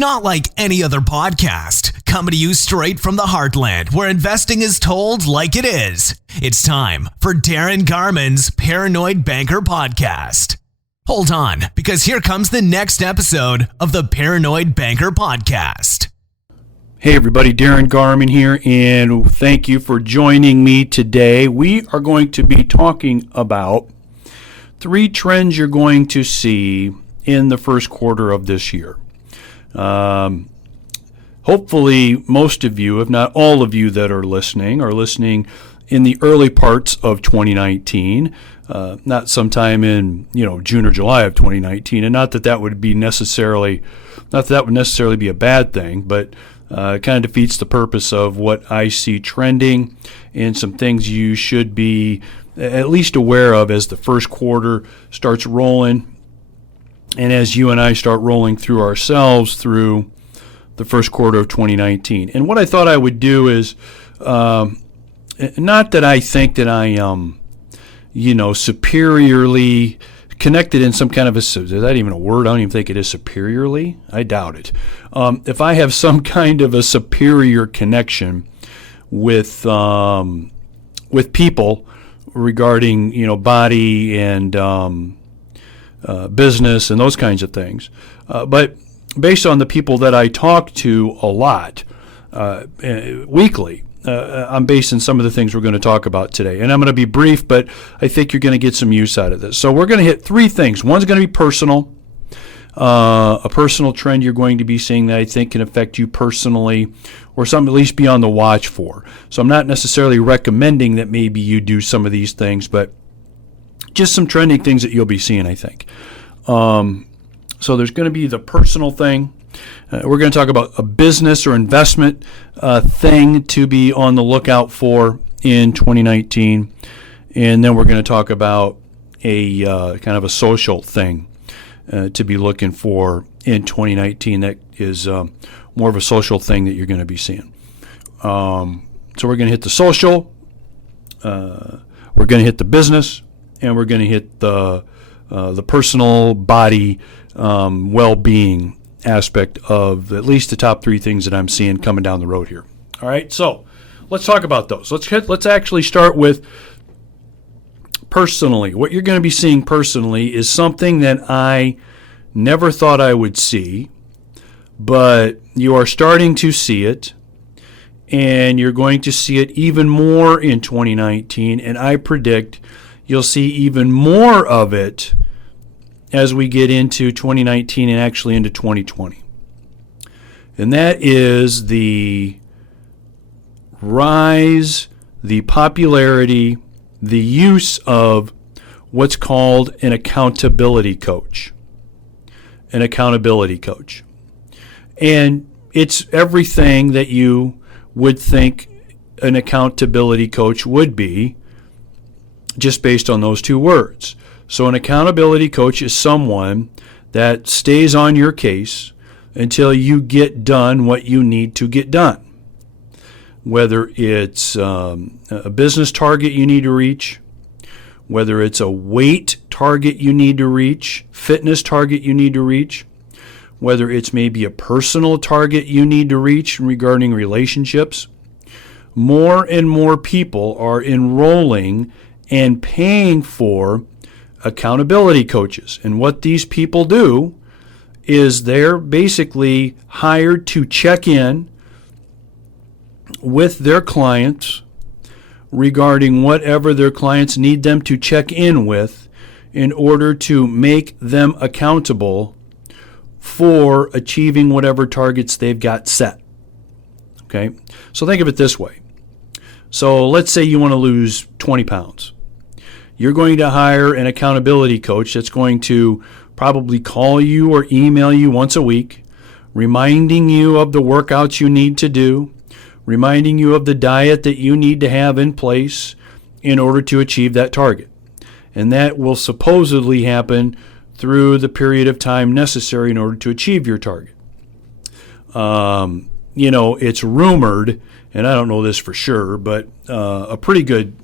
not like any other podcast, coming to you straight from the heartland where investing is told like it is. It's time for Darin Garman's Paranoid Banker Podcast. Hold on, because here comes the next episode of the Paranoid Banker Podcast. Hey everybody, Darin Garman here, and thank you for joining me today. We are going to be talking about 3 trends you're going to see in the first quarter of this year. Hopefully most of you, if not all of you that are listening in the early parts of 2019, not sometime in June or July of 2019, and not that would necessarily be a bad thing, but it kind of defeats the purpose of what I see trending and some things you should be at least aware of as the first quarter starts rolling and as you and I start rolling through ourselves through the first quarter of 2019. And what I thought I would do is, not that I think that I am, superiorly connected in some kind of is that even a word? I don't even think it is superiorly. I doubt it. If I have some kind of a superior connection with people regarding body and business and those kinds of things, but based on the people that I talk to a lot weekly, I'm basing some of the things we're going to talk about today. And I'm going to be brief, but I think you're going to get some use out of this. So we're going to hit 3 things. One's going to be personal, a personal trend you're going to be seeing that I think can affect you personally, or something at least be on the watch for. So I'm not necessarily recommending that maybe you do some of these things, but just some trending things that you'll be seeing, I think. So there's going to be the personal thing. We're going to talk about a business or investment thing to be on the lookout for in 2019. And then we're going to talk about a kind of a social thing to be looking for in 2019 that is more of a social thing that you're going to be seeing. So we're going to hit the social, we're going to hit the business, and we're going to hit the personal body well-being aspect of at least the top 3 things that I'm seeing coming down the road here. All right, so let's talk about those. Let's actually start with personally. What you're going to be seeing personally is something that I never thought I would see, but you are starting to see it, and you're going to see it even more in 2019, and I predict you'll see even more of it as we get into 2019 and actually into 2020. And that is the rise, the popularity, the use of what's called an accountability coach. An accountability coach. And it's everything that you would think an accountability coach would be, just based on those 2 words. So an accountability coach is someone that stays on your case until you get done what you need to get done. Whether it's a business target you need to reach, whether it's a weight target you need to reach, fitness target you need to reach, whether it's maybe a personal target you need to reach regarding relationships. More and more people are enrolling and paying for accountability coaches. And what these people do is they're basically hired to check in with their clients regarding whatever their clients need them to check in with in order to make them accountable for achieving whatever targets they've got set. Okay? So think of it this way. So let's say you want to lose 20 pounds. You're going to hire an accountability coach that's going to probably call you or email you once a week, reminding you of the workouts you need to do, reminding you of the diet that you need to have in place in order to achieve that target. And that will supposedly happen through the period of time necessary in order to achieve your target. It's rumored, and I don't know this for sure, but a pretty good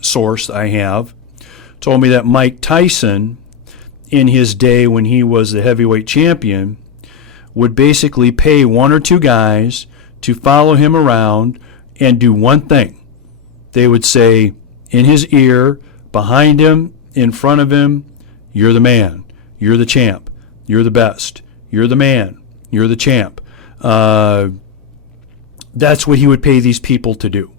source I have told me that Mike Tyson, in his day when he was the heavyweight champion, would basically pay one or two guys to follow him around and do one thing. They would say in his ear, behind him, in front of him, "You're the man. You're the champ. You're the best. You're the man. You're the champ." That's what he would pay these people to do.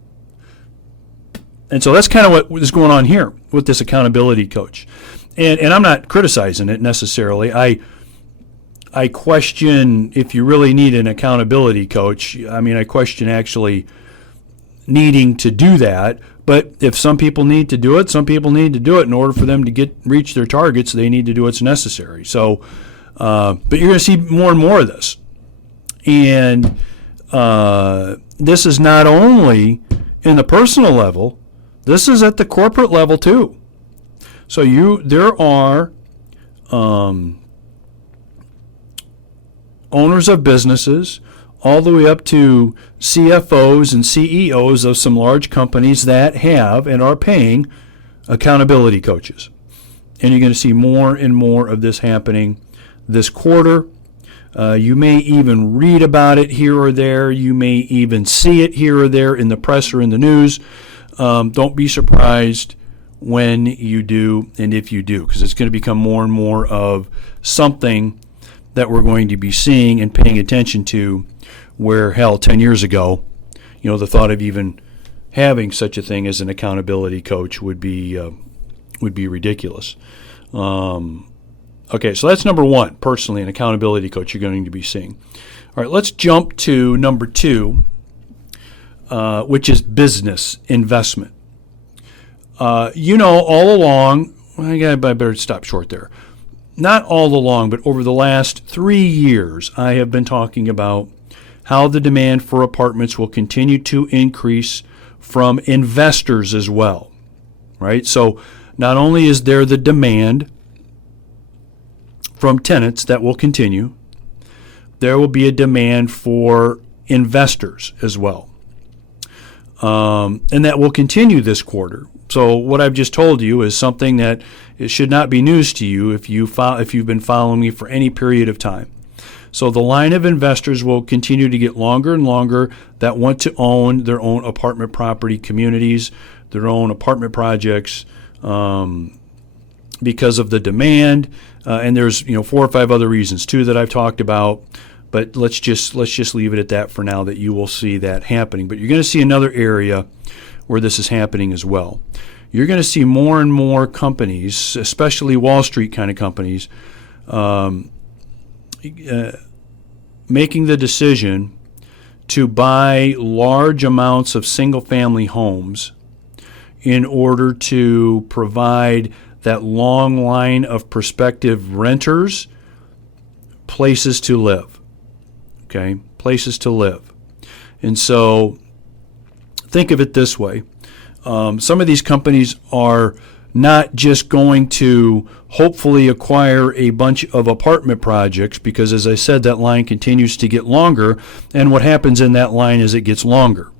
And so that's kind of what is going on here with this accountability coach. And I'm not criticizing it necessarily. I question if you really need an accountability coach. I mean, I question actually needing to do that. But if some people need to do it, some people need to do it. In order for them to reach their targets, they need to do what's necessary. So, but you're going to see more and more of this. And this is not only in the personal level, this is at the corporate level too. So there are owners of businesses all the way up to CFOs and CEOs of some large companies that have and are paying accountability coaches. And you're going to see more and more of this happening this quarter. You may even read about it here or there. You may even see it here or there in the press or in the news. Don't be surprised when you do and if you do, because it's going to become more and more of something that we're going to be seeing and paying attention to, where, hell, 10 years ago, the thought of even having such a thing as an accountability coach would be ridiculous. Okay, so that's number one, personally, an accountability coach you're going to be seeing. All right, let's jump to number two, which is business investment. All along, I better stop short there. Not all along, but over the last 3 years, I have been talking about how the demand for apartments will continue to increase from investors as well, right? So not only is there the demand from tenants that will continue, there will be a demand for investors as well. And that will continue this quarter. So what I've just told you is something that it should not be news to you if you've been following me for any period of time. So the line of investors will continue to get longer and longer that want to own their own apartment property communities, their own apartment projects, because of the demand. And there's 4 or 5 other reasons too that I've talked about. But let's just leave it at that for now, that you will see that happening. But you're going to see another area where this is happening as well. You're going to see more and more companies, especially Wall Street kind of companies, making the decision to buy large amounts of single-family homes in order to provide that long line of prospective renters places to live. Okay, places to live. And so think of it this way. Some of these companies are not just going to hopefully acquire a bunch of apartment projects, because, as I said, that line continues to get longer, and what happens in that line is it gets longer.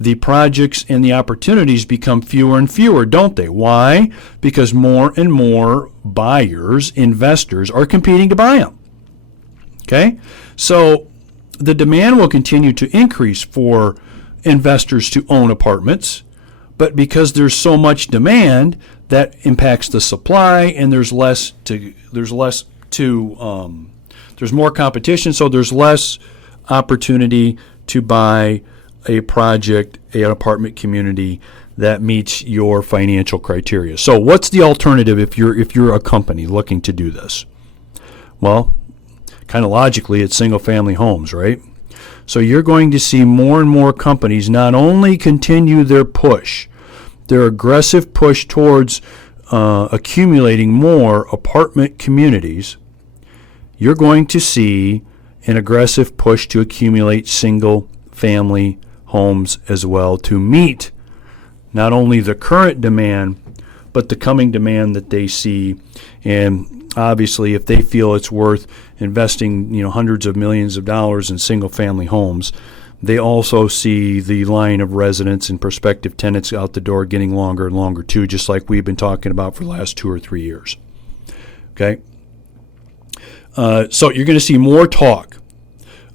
The projects and the opportunities become fewer and fewer, don't they? Why? Because more and more buyers, investors, are competing to buy them. Okay? So the demand will continue to increase for investors to own apartments, but because there's so much demand, that impacts the supply, and there's more competition, so there's less opportunity to buy a project, an apartment community that meets your financial criteria. So what's the alternative if you're a company looking to do this? Well, kind of logically, it's single-family homes, right? So you're going to see more and more companies not only continue their aggressive push towards accumulating more apartment communities, you're going to see an aggressive push to accumulate single-family homes as well, to meet not only the current demand, but the coming demand that they see. And obviously, if they feel it's worth investing, hundreds of millions of dollars in single-family homes, they also see the line of residents and prospective tenants out the door getting longer and longer too, just like we've been talking about for the last 2 or 3 years. Okay. So you're going to see more talk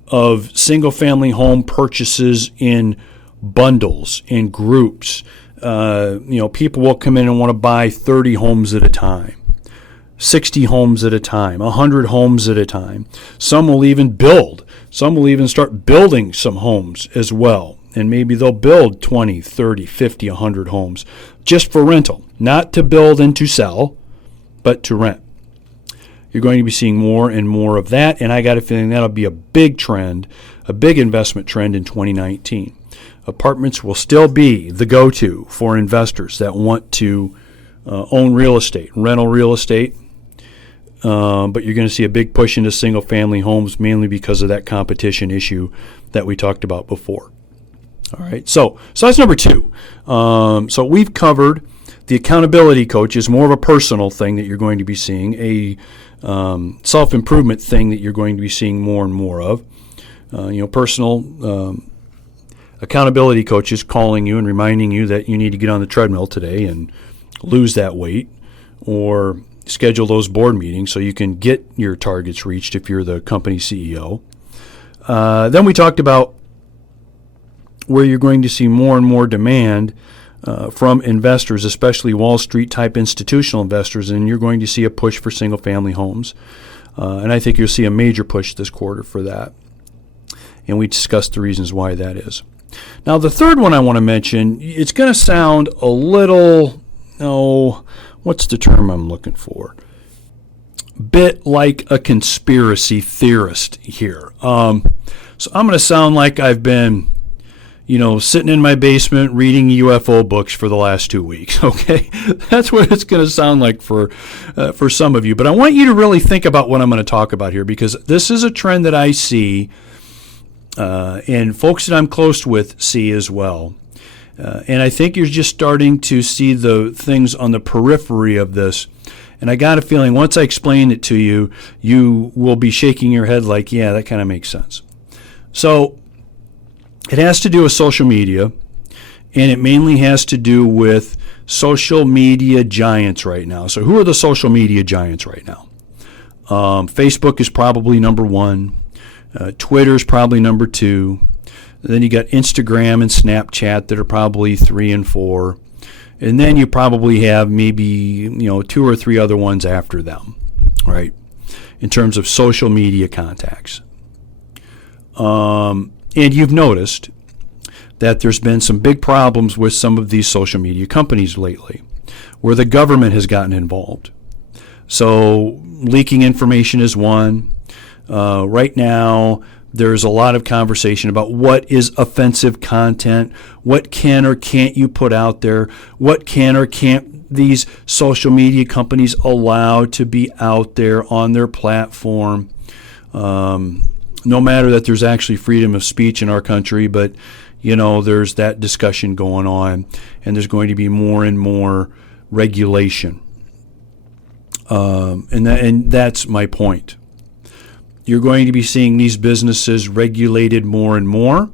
of single-family home purchases in bundles, in groups. People will come in and want to buy 30 homes at a time, 60 homes at a time, 100 homes at a time. Some will even build. Some will even start building some homes as well. And maybe they'll build 20, 30, 50, 100 homes just for rental, not to build and to sell, but to rent. You're going to be seeing more and more of that, and I got a feeling that'll be a big trend, a big investment trend in 2019. Apartments will still be the go-to for investors that want to own real estate, rental real estate, but you're going to see a big push into single-family homes, mainly because of that competition issue that we talked about before. All right, so that's number two. So we've covered the accountability coach is more of a personal thing that you're going to be seeing, a self-improvement thing that you're going to be seeing more and more of. Personal accountability coaches calling you and reminding you that you need to get on the treadmill today and lose that weight, or schedule those board meetings so you can get your targets reached if you're the company CEO. Then we talked about where you're going to see more and more demand from investors, especially Wall Street type institutional investors, and you're going to see a push for single family homes. And I think you'll see a major push this quarter for that. And we discussed the reasons why that is. Now, the third one I want to mention, it's going to sound a little, what's the term I'm looking for? Bit like a conspiracy theorist here. So I'm going to sound like I've been sitting in my basement reading UFO books for the last 2 weeks, okay? That's what it's going to sound like for some of you. But I want you to really think about what I'm going to talk about here, because this is a trend that I see, and folks that I'm close with see as well. And I think you're just starting to see the things on the periphery of this. And I got a feeling once I explain it to you, you will be shaking your head like, yeah, that kind of makes sense. So it has to do with social media, and it mainly has to do with social media giants right now. So who are the social media giants right now? Facebook is probably number one. Twitter is probably number two. Then you got Instagram and Snapchat that are probably 3 and 4. And then you probably have maybe 2 or 3 other ones after them, right, in terms of social media contacts. And you've noticed that there's been some big problems with some of these social media companies lately, where the government has gotten involved. So leaking information is one. Right now, there's a lot of conversation about what is offensive content, what can or can't you put out there, what can or can't these social media companies allow to be out there on their platform. No matter that there's actually freedom of speech in our country, but there's that discussion going on, and there's going to be more and more regulation. And that's my point. You're going to be seeing these businesses regulated more and more,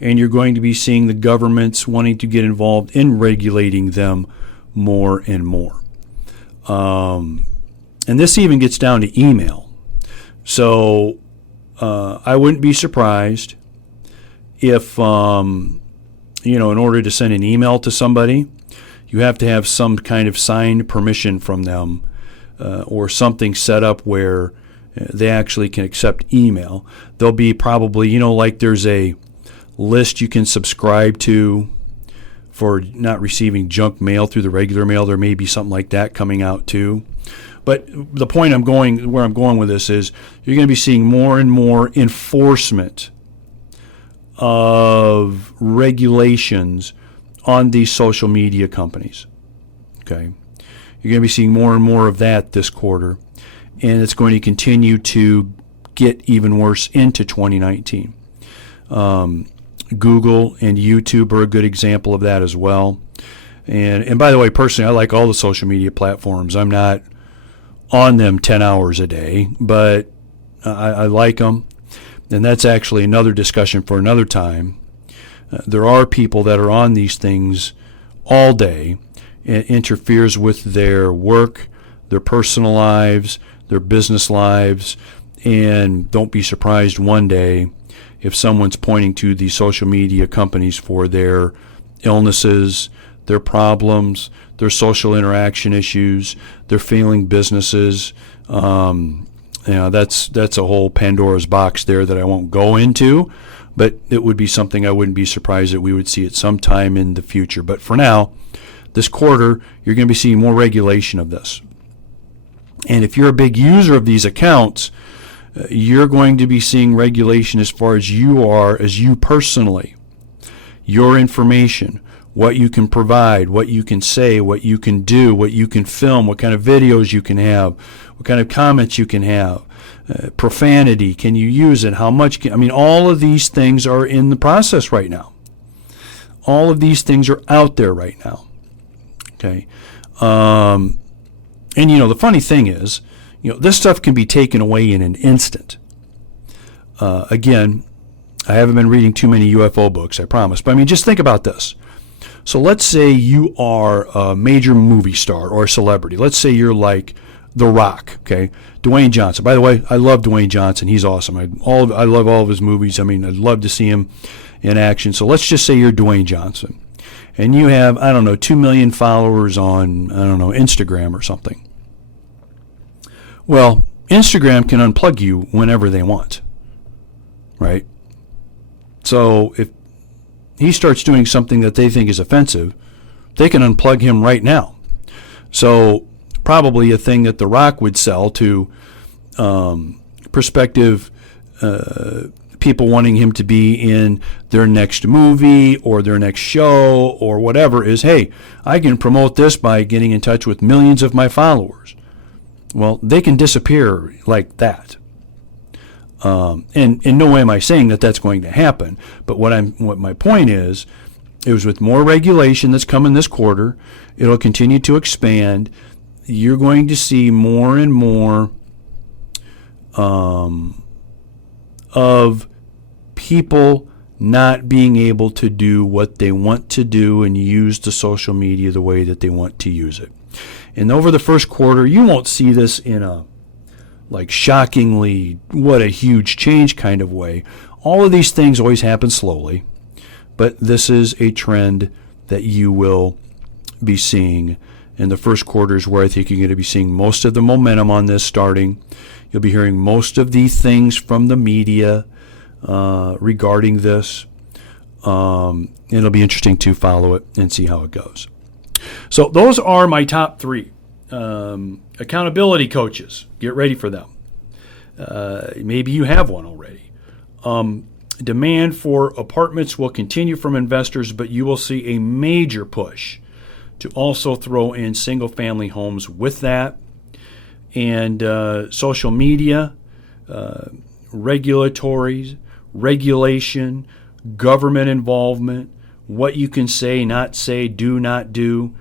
and you're going to be seeing the governments wanting to get involved in regulating them more and more. And this even gets down to email. So I wouldn't be surprised if, in order to send an email to somebody, you have to have some kind of signed permission from them, or something set up where they actually can accept email. There'll be probably, like there's a list you can subscribe to for not receiving junk mail through the regular mail. There may be something like that coming out too. But the point where I'm going with this is you're going to be seeing more and more enforcement of regulations on these social media companies. Okay, you're going to be seeing more and more of that this quarter, and it's going to continue to get even worse into 2019. Google and YouTube are a good example of that as well. And by the way, personally, I like all the social media platforms. I'm not on them 10 hours a day, but I like them. And that's actually another discussion for another time. There are people that are on these things all day. It interferes with their work, their personal lives, their business lives. And don't be surprised one day if someone's pointing to these social media companies for their illnesses, their problems, their social interaction issues, their failing businesses. That's a whole Pandora's box there that I won't go into, but it would be something I wouldn't be surprised that we would see at some time in the future. But for now, this quarter, you're going to be seeing more regulation of this. And if you're a big user of these accounts, you're going to be seeing regulation as far as you personally, your information, what you can provide, what you can say, what you can do, what you can film, what kind of videos you can have, what kind of comments you can have, profanity, can you use it, how much, all of these things are in the process right now. All of these things are out there right now. Okay. And the funny thing is, this stuff can be taken away in an instant. Again, I haven't been reading too many UFO books, I promise. But just think about this. So let's say you are a major movie star or a celebrity. Let's say you're like The Rock, okay? Dwayne Johnson. By the way, I love Dwayne Johnson. He's awesome. I love all of his movies. I'd love to see him in action. So let's just say you're Dwayne Johnson. And you have, 2 million followers on, Instagram or something. Well, Instagram can unplug you whenever they want, right? So if he starts doing something that they think is offensive, they can unplug him right now. So probably a thing that The Rock would sell to prospective people wanting him to be in their next movie or their next show or whatever is, hey, I can promote this by getting in touch with millions of my followers. Well, they can disappear like that. And in no way am I saying that that's going to happen. But what my point is with more regulation that's coming this quarter, it'll continue to expand. You're going to see more and more of people not being able to do what they want to do and use the social media the way that they want to use it. And over the first quarter, you won't see this in a shockingly, what a huge change kind of way. All of these things always happen slowly, but this is a trend that you will be seeing in the first quarter is where I think you're going to be seeing most of the momentum on this starting. You'll be hearing most of the things from the media regarding this. It'll be interesting to follow it and see how it goes. So those are my top 3 accountability coaches. Get ready for them. Maybe you have one already. Demand for apartments will continue from investors, but you will see a major push to also throw in single-family homes with that. And social media, regulation, government involvement, what you can say, not say, do not do,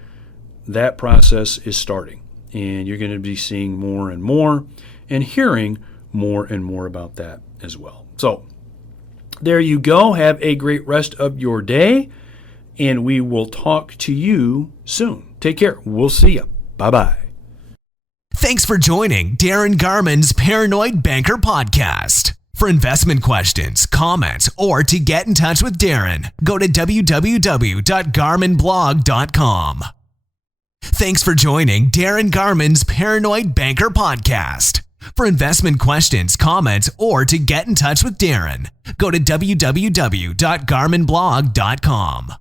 that process is starting. And you're going to be seeing more and more and hearing more and more about that as well. So there you go. Have a great rest of your day, and we will talk to you soon. Take care. We'll see you. Bye-bye. Thanks for joining Darin Garman's Paranoid Banker Podcast. For investment questions, comments, or to get in touch with Darin, go to www.garmanblog.com. Thanks for joining Darin Garman's Paranoid Banker Podcast. For investment questions, comments, or to get in touch with Darin, go to www.garmanblog.com.